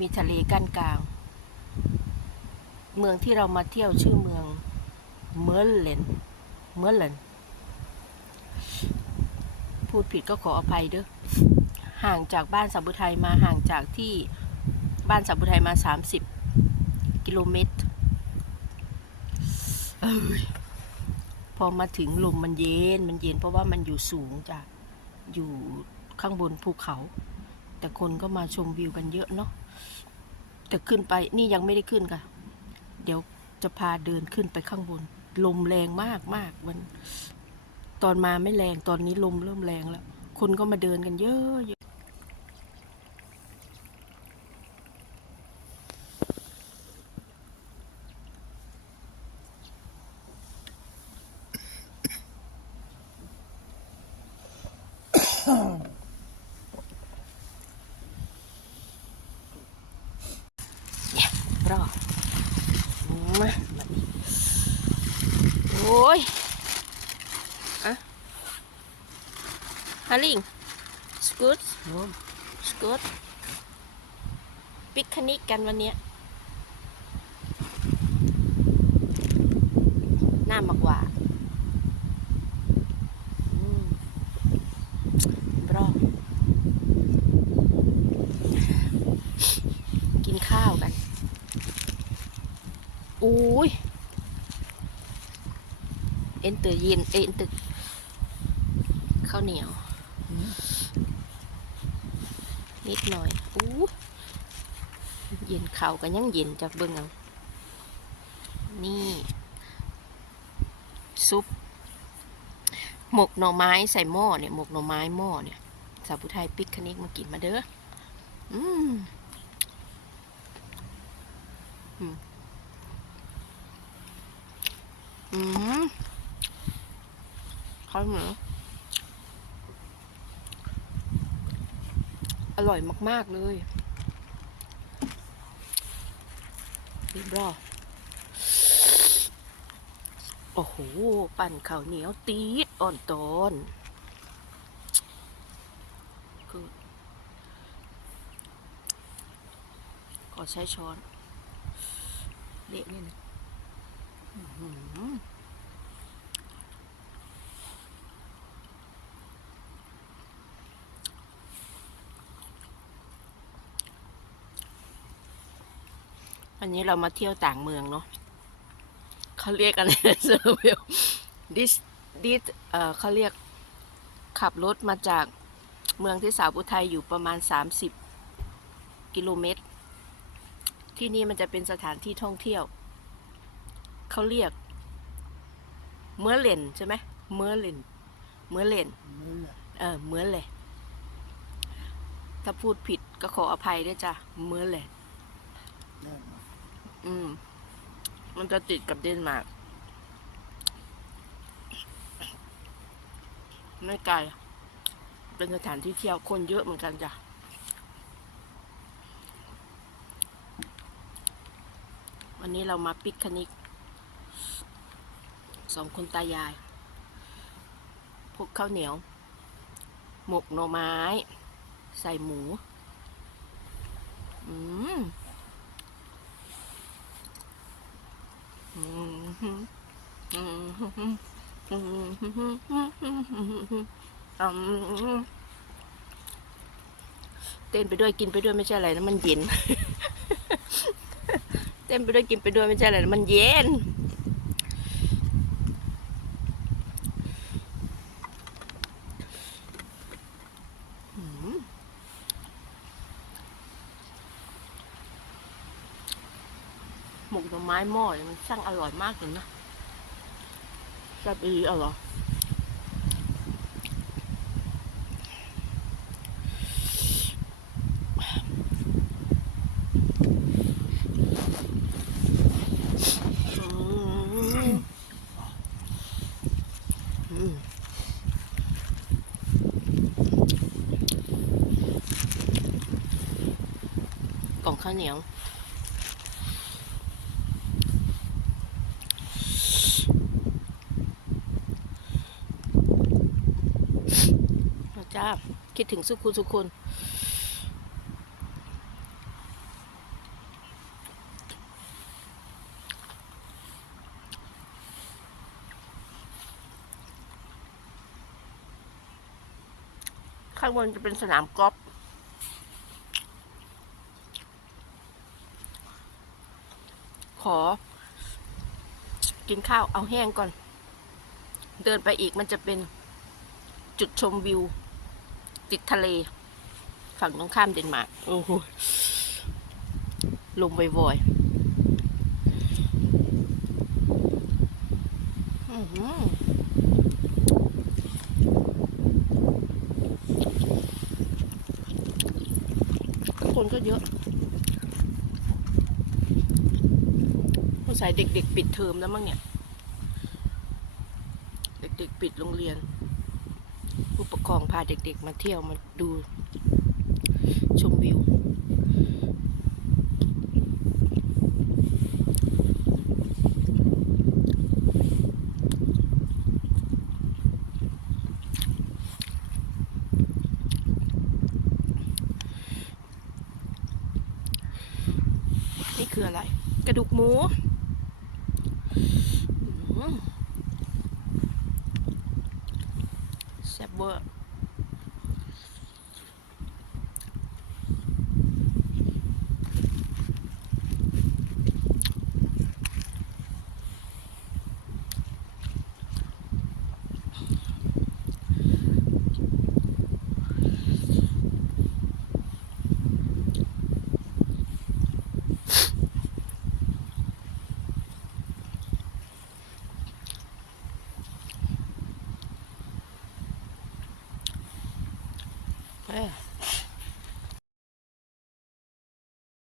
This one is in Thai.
มีทะเลกั้นกลาง เมืองที่เรามาเที่ยวชื่อเมืองเมอร์เลนเมอร์เลนพูดผิดก็ขออภัยเด้อห่างจากบ้านสัมพุไทยมาห่างจากที่บ้านสัมพุไทยมา 30 กิโลเมตรเอ้ยพอมาถึงลมมันเย็นมันเย็นเพราะว่ามันอยู่สูงจากอยู่ข้างบนภูเขา แต่คนก็มาชมวิวกันเยอะเนาะ แต่ขึ้นไปนี่ยังไม่ได้ขึ้นค่ะ เดี๋ยวจะพาเดินขึ้นไปข้างบน ลมแรงมากมากมัน ตอนมาไม่แรงตอนนี้ลมเริ่มแรงแล้ว คนก็มาเดินกันเยอะเยอะ รอมามานี่โอ้ยอะฮาริงสกูตสกูตปิกนิกกันวันเนี้ยหน้ามากกว่าอืมรอกินข้าวกัน อุ้ยเอ็นเตอร์ยินเอ็นเตอร์ข้าวเหนียว นิดหน่อยอู้เย็นเข่ากันยังเย็นจากเบิ่งเอานี่ซุปหมกหน่อไม้ใส่หม้อเนี่ยหมกหน่อไม้หม้อเนี่ยสาวผู้ไทยปิกคนิกมากินมาเด้ออืม อืมข้าวเหนียวอร่อยมาก ๆ เลยเรีบรอโอ้โห ปั่นข้าวเหนียวตีดอ่อนตอนคือขอใช้ช้อน เละนี่นะ วันนี้เรามาเที่ยวต่างเมืองเนาะเขาเรียกอะไรเซอร์เวลดิสดิสเอ่อเขาเรียกขับรถมาจากเมืองที่สาวอุทัยอยู่ประมาณ 30 กิโลเมตร ที่นี่มันจะเป็นสถานที่ท่องเที่ยว เขาเรียก เมื่อเลนใช่ไหมเมื่อเลนเมื่อเลนเออเมื่อเลยถ้าพูดผิดก็ขออภัยด้วยจ้ะเมื่อเลนอืม มันจะติดกับเดนมาร์กไม่ไกลเป็นสถานที่เที่ยวคนเยอะเหมือนกันจ้ะวันนี้เรามาปิกคนิก สองคนตายาย พวกข้าวเหนียว หมกหน่อไม้ ใส่หมูอืมอืมอืมอืมอืมอืมเต้นไปด้วยกินไปด้วยไม่ใช่อะไรนะมันเย็น เต้นไปด้วยกินไปด้วยไม่ใช่อะไรนะมันเย็น หมกหน่อไม้หม้อยมันช่างอร่อยมากเลยนะแซ่บอีอร่อยกล่องข้าวเหนียว คิดถึงสุขุณสุคุณข้างบนจะเป็นสนามกอล์ฟขอ กินข้าวเอาแห้งก่อน เดินไปอีกมันจะเป็นจุดชมวิว ติดทะเล ฝั่งตรงข้ามเดนมาร์กโอ้โหลมบ่อยๆอือคนก็เยอะสงสัยเด็กๆ ปิดเทอมแล้วมั้งเนี่ย เด็กๆ ปิดโรงเรียน ผู้ปกครองพาเด็กๆ มาเที่ยวมาดูชมวิว นี่คืออะไร กระดูกหมู อื้